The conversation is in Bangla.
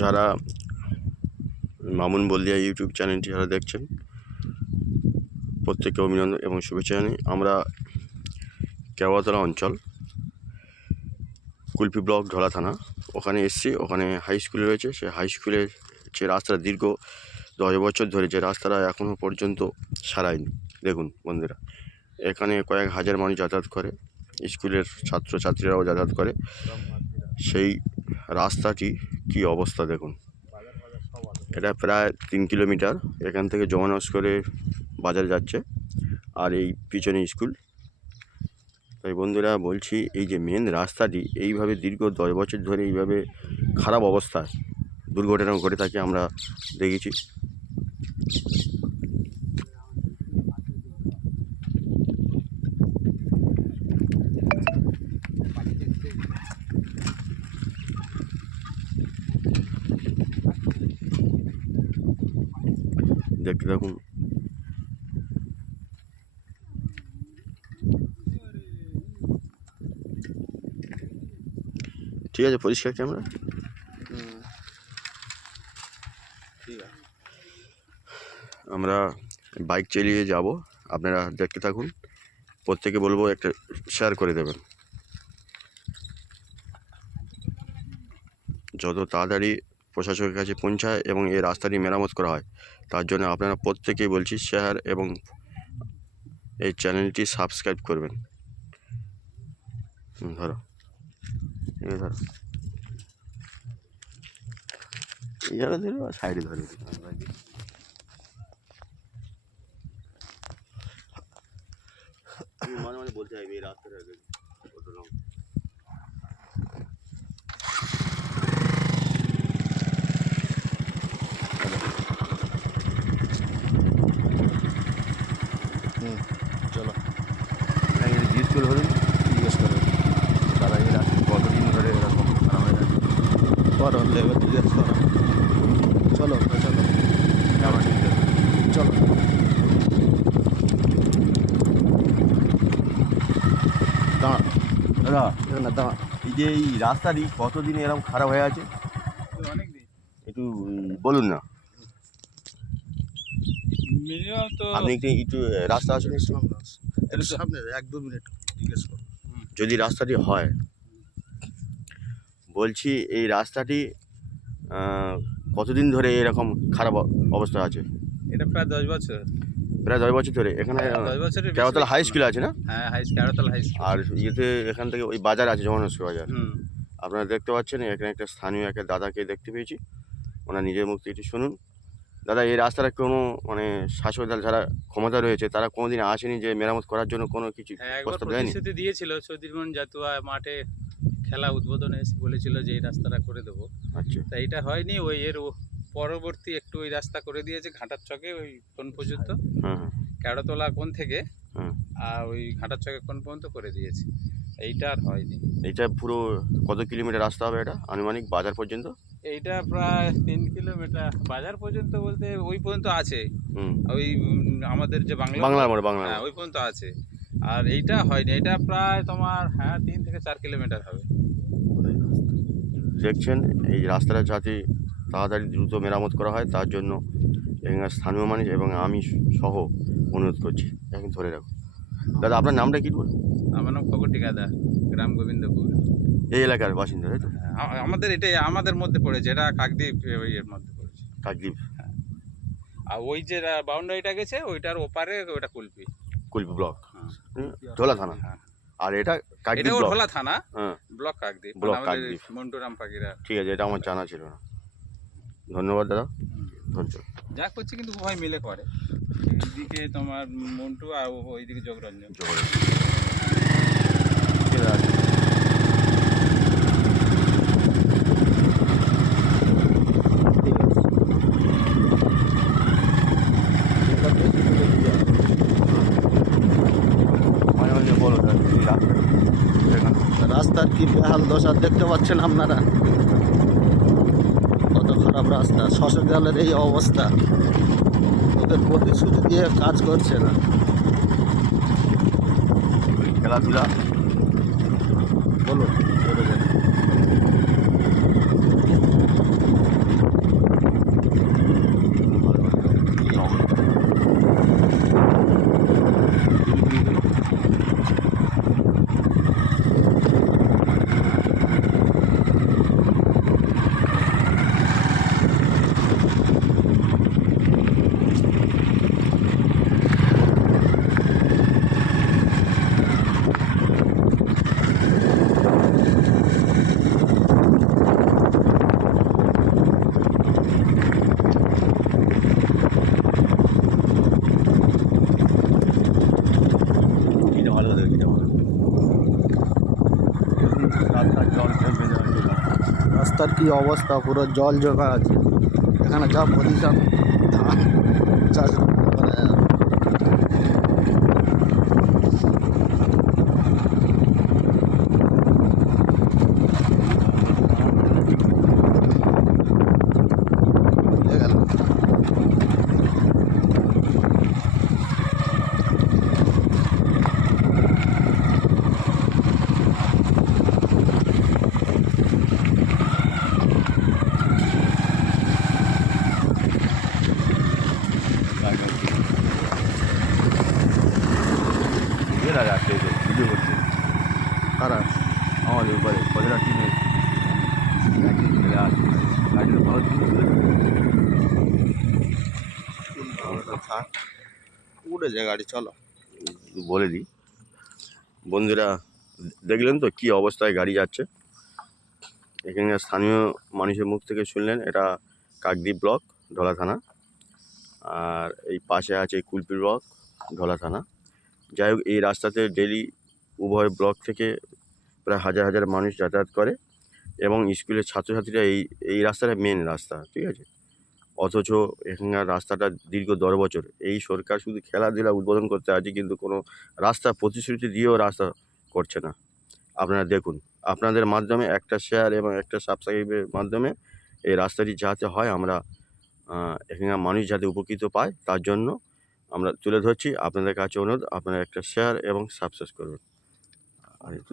যারা মামুন বলদিয়া ইউটিউব চ্যানেলটি যারা দেখছেন প্রত্যেককে অভিনন্দন এবং শুভেচ্ছা জানাই। আমরা কেওয়াতলা অঞ্চল, কুলপি ব্লক, ঢলা থানা, ওখানে এসছি। ওখানে হাই স্কুল রয়েছে। সেই হাই স্কুলের যে রাস্তাটা দীর্ঘ 10 বছর ধরে যে রাস্তাটা এখনও পর্যন্ত সারায়নি। দেখুন বন্ধুরা, এখানে কয়েক হাজার মানুষ যাতায়াত করে, স্কুলের ছাত্রছাত্রীরাও যাতায়াত করে। সেই রাস্তাটি কি অবস্থা দেখুন। এটা প্রায় 3 কিলোমিটার এখান থেকে জমানস করে বাজারে যাচ্ছে, আর এই পিছনে স্কুল। তাই বন্ধুরা বলছি, এই যে মেন রাস্তাটি এইভাবে দীর্ঘ 10 বছর ধরে এইভাবে খারাপ অবস্থায় দুর্ঘটনা ঘটে থাকে আমরা দেখেছি। দেখতে থাকুন। ঠিক আছে, পরিষ্কার ক্যামেরা। আমরা বাইক চালিয়ে যাব, আপনারা দেখতে থাকুন। প্রত্যেকে বলবো একটা শেয়ার করে দেবেন। যত তাড়াতাড়ি প্রশাসনের কাছে পৌঁছায় এবং এই রাস্তাটি মেরামত করা হয়, তার জন্য আপনারা প্রত্যেকেই বলছি শেয়ার এবং এই চ্যানেলটি সাবস্ক্রাইব করবেন। ধরো ধরো এই জায়গা ধরো, সাইডে ধরে মাঝে মাঝে বলতে হবে এই রাস্তাটা কত লং। চলো জিজ্ঞেস করে হলেন, জিজ্ঞেস করো দাদা এই রাস্তা কতদিন ধরে এরকম খারাপ হয়ে যাচ্ছে? করো লেবার জিজ্ঞেস করো। চলো চলো আমার চলো। দাঁড়া দাদা, না দাঁড়া। এই যে এই রাস্তাটি কতদিন এরকম খারাপ হয়ে আছে অনেকদিন একটু বলুন না। মিনিমাম তো আপনি একটু রাস্তা আসুন একটু। একটু সামনে 1-2 মিনিট জিজ্ঞেস করো। যদি রাস্তাটি হয়, বলছি এই রাস্তাটি কতদিন ধরে এরকম খারাপ অবস্থা আছে? এটা প্রায় 10 বছর। প্রায় 10 বছর ধরে এখানে 10 বছরের বেশি। কেওয়াতলা হাই স্কুল আছে না? হ্যাঁ, কেওড়াতলা হাই স্কুল। আর ইয়েতে এখান থেকে ওই বাজার আছে, জমানস্কর বাজার। হুম। আপনারা দেখতে পাচ্ছেন এখানে একটা স্থানীয় একটা দাদাকে দেখতে পেয়েছি। ওনার নিজের মুখ থেকে একটু শুনুন। দাদা, এই রাস্তাটা কোনো মানে শাসক দল যারা ক্ষমতা রয়েছে তারা কোনোদিন আসেনি যে মেরামত করার জন্য কোনো কিছু হ্যাঁ, একবার প্রস্তাব দেয়নি? প্রতিশ্রুতি দিয়েছিল চৌধুরীমোহন জাতুয়া মাঠে খেলা উদ্বোধনে এসে বলেছিল যে এই রাস্তাটা করে দেবো। আচ্ছা, তা এটা হয়নি। ওই পরবর্তী একটু ওই রাস্তা করে দিয়েছে ঘাটার চকে ওই কোন পর্যন্ত, হ্যাঁ হ্যাঁ কেওড়াতলা কোন থেকে হ্যাঁ। আর ওই ঘাটার চকে কোন পর্যন্ত করে দিয়েছে। এইটা আর হয়নি। এটা পুরো কত কিলোমিটার রাস্তা হবে এটা আনুমানিক বাজার পর্যন্ত? এইটা প্রায় 3 কিলোমিটার। বাজার পর্যন্ত বলতে ওই পর্যন্ত আছে। হুম, ওই আমাদের যে বাংলার মোড়, বাংলা হ্যাঁ, ওই পর্যন্ত আছে। আর এইটা হয়নি। এটা প্রায় তোমার 3 থেকে 4 কিলোমিটার হবে। দেখছেন এই রাস্তাটা যাতে তাড়াতাড়ি দ্রুত মেরামত করা হয় তার জন্য এখানকার স্থানীয় মানুষ এবং আমি সহ অনুরোধ করছি। এখন ধরে রাখুন। দাদা, আপনার নামটা কি বলুন? আমার নাম খবর ঠিকাদার, গ্রাম গোবিন্দপুর। এই এলাকার বাসিন্দা, তাই তো? আমাদের এটাই আমাদের মধ্যে পড়েছে। এটা কাকদ্বীপ এর মধ্যে পড়েছে। কাকদ্বীপ। আর ওই যে বাউন্ডারিটা গেছে ওইটার ওপারে ওইটা কুলপি। কুলপি ব্লক, হ্যাঁ। ঢোলা থানা। হ্যাঁ। আর এটা কাকদ্বীপ এটাও ব্লক। ঢোলা থানা, হ্যাঁ, ব্লক কাকদ্বীপ। ব্লক আমাদের কাকদ্বীপ। মন্টুরাম পাখিরা। ঠিক আছে, এটা আমার জানা ছিল না। ধন্যবাদ দাদা, ধন্যবাদ। যা করছে কিন্তু উভয় মিলে করে। এইদিকে তোমার মন্টু আর ওইদিকে যোগরঞ্জন। ঠিক আছে। মাঝে মাঝে বলো দাদা, এই রাস্তাটা এখানে রাস্তার কি বেহাল দশা দেখতে পাচ্ছেন আপনারা? কত খারাপ রাস্তা। শাসক দলের এই অবস্থা, ওদের প্রতিশ্রুতি দিয়ে কাজ করছে না। খেলাধুলা বলুন রাস্তার কি অবস্থা, পুরো জল জমা আছে এখানে, যা পজিশন ধান চাষ মানে হয়ে গেল। এরা রাখতে ভিডিও করছে খারাপ আমাদের উপরে কতটা টিমের গাড়ির ভালো উড়ে গাড়ি, চলো। বলে দিই বন্ধুরা, দেখলেন তো কী অবস্থায় গাড়ি যাচ্ছে। এখানে স্থানীয় মানুষের মুখ থেকে শুনলেন, এটা কাকদ্বীপ ব্লক ঢলা থানা, আর এই পাশে আছে কুলপি ব্লক ঢলা থানা। যাই হোক, এই রাস্তাতে ডেলি উভয় ব্লক থেকে প্রায় হাজার হাজার মানুষ যাতায়াত করে এবং স্কুলের ছাত্রছাত্রীরা এই রাস্তাটা মেন রাস্তা, ঠিক আছে। অথচ এখানকার রাস্তাটা দীর্ঘ 10 বছর এই সরকার শুধু খেলাধুলা উদ্বোধন করতে আছে, কিন্তু কোনো রাস্তা প্রতিশ্রুতি দিয়েও রাস্তা করছে না। আপনারা দেখুন, আপনাদের মাধ্যমে একটা শেয়ার এবং একটা সাবস্ক্রাইবের মাধ্যমে এই রাস্তাটি যাতে হয়, আমরা এখানকার মানুষ যাতে উপকৃত পায় তার জন্য আমরা তুলে ধরছি। আপনাদের কাছে অনুরোধ, আপনারা একটা শেয়ার এবং সাবস্ক্রাইব করবেন। আর একটু